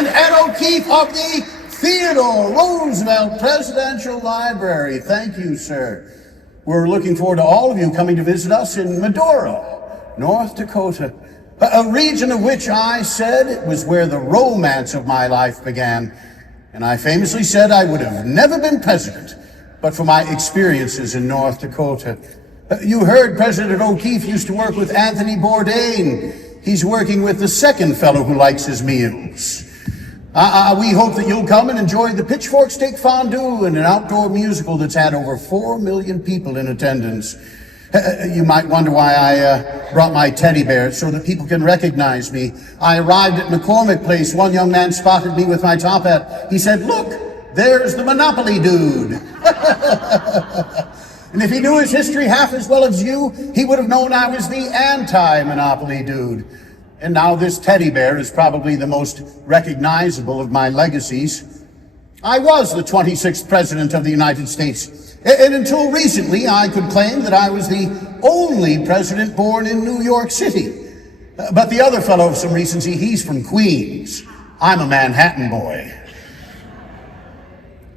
and Ed O'Keefe of the Theodore Roosevelt Presidential Library. Thank you, sir. We're looking forward to all of you coming to visit us in Medora, North Dakota, a region of which I said it was where the romance of my life began. And I famously said I would have never been president but for my experiences in North Dakota. You heard President O'Keefe used to work with Anthony Bourdain. He's working with the second fellow who likes his meals. We hope that you'll come and enjoy the pitchfork steak fondue and an outdoor musical that's had over 4 million people in attendance. You might wonder why I brought my teddy bear, so that people can recognize me. I arrived at McCormick Place. One young man spotted me with my top hat. He said, "Look, there's the Monopoly dude." And if he knew his history half as well as you, he would have known I was the anti-Monopoly dude. And now this teddy bear is probably the most recognizable of my legacies. I was the 26th President of the United States. And until recently, I could claim that I was the only president born in New York City. But the other fellow, for some recency, he's from Queens. I'm a Manhattan boy.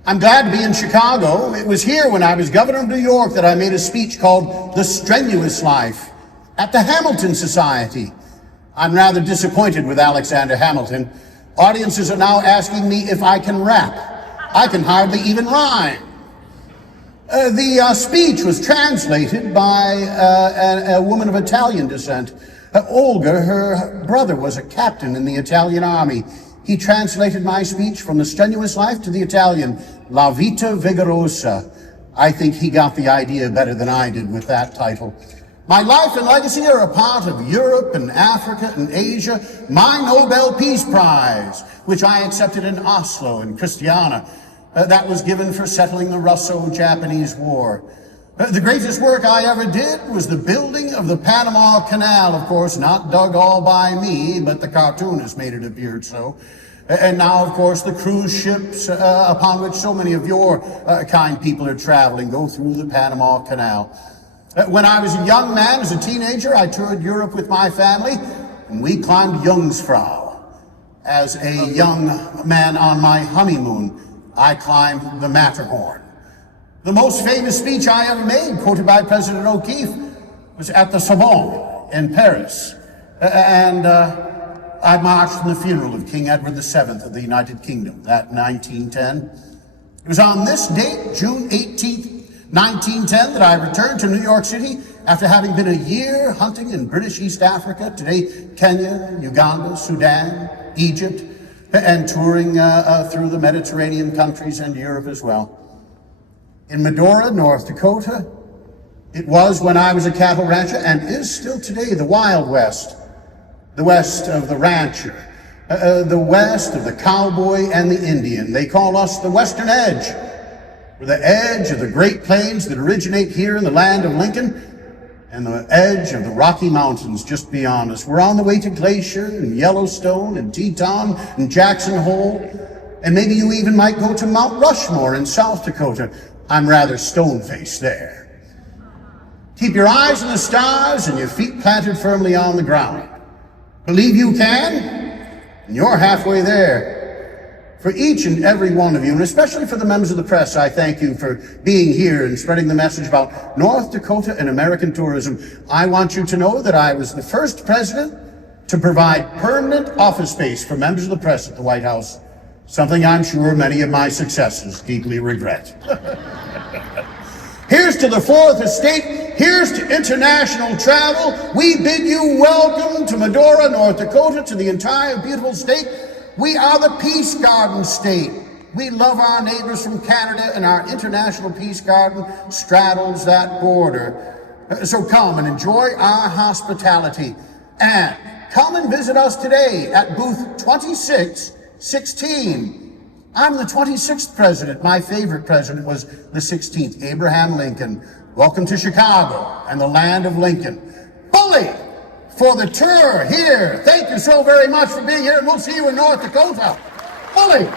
I'm glad to be in Chicago. It was here when I was governor of New York that I made a speech called The Strenuous Life at the Hamilton Society. I'm rather disappointed with Alexander Hamilton. Audiences are now asking me if I can rap. I can hardly even rhyme. The speech was translated by a woman of Italian descent. Olga, her brother, was a captain in the Italian army. He translated my speech from The Strenuous Life to the Italian, La Vita Vigorosa. I think he got the idea better than I did with that title. My life and legacy are a part of Europe and Africa and Asia. My Nobel Peace Prize, which I accepted in Oslo in Christiania, that was given for settling the Russo-Japanese War. The greatest work I ever did was the building of the Panama Canal, of course, not dug all by me, but the cartoonist made it appear so. And now, of course, the cruise ships upon which so many of your kind people are traveling go through the Panama Canal. When I was a young man, as a teenager, I toured Europe with my family, and we climbed Jungfrau. As a young man on my honeymoon, I climbed the Matterhorn. The most famous speech I ever made, quoted by President O'Keefe, was at the Sorbonne in Paris. I marched in the funeral of King Edward VII of the United Kingdom, that 1910. It was on this date, June 18th, 1910, that I returned to New York City after having been a year hunting in British East Africa, today Kenya, Uganda, Sudan, Egypt, and touring through the Mediterranean countries and Europe as well. In Medora, North Dakota, it was when I was a cattle rancher and is still today the Wild West, the west of the rancher, the west of the cowboy and the Indian. They call us the Western Edge. We're the edge of the Great Plains that originate here in the land of Lincoln and the edge of the Rocky Mountains just beyond us. We're on the way to Glacier and Yellowstone and Teton and Jackson Hole, and maybe you even might go to Mount Rushmore in South Dakota. I'm rather stone-faced there. Keep your eyes on the stars and your feet planted firmly on the ground. Believe you can, and you're halfway there. For each and every one of you, and especially for the members of the press, I thank you for being here and spreading the message about North Dakota and American tourism. I want you to know that I was the first president to provide permanent office space for members of the press at the White House, something I'm sure many of my successors deeply regret. Here's to the Fourth Estate. Here's to international travel. We bid you welcome to Medora, North Dakota, to the entire beautiful state. We are the Peace Garden state. We love our neighbors from Canada, and our International Peace Garden straddles that border. So come and enjoy our hospitality. And come and visit us today at booth 2616. I'm the 26th president. My favorite president was the 16th, Abraham Lincoln. Welcome to Chicago and the land of Lincoln. Bully for the tour here. Thank you so very much for being here, and we'll see you in North Dakota. Bully.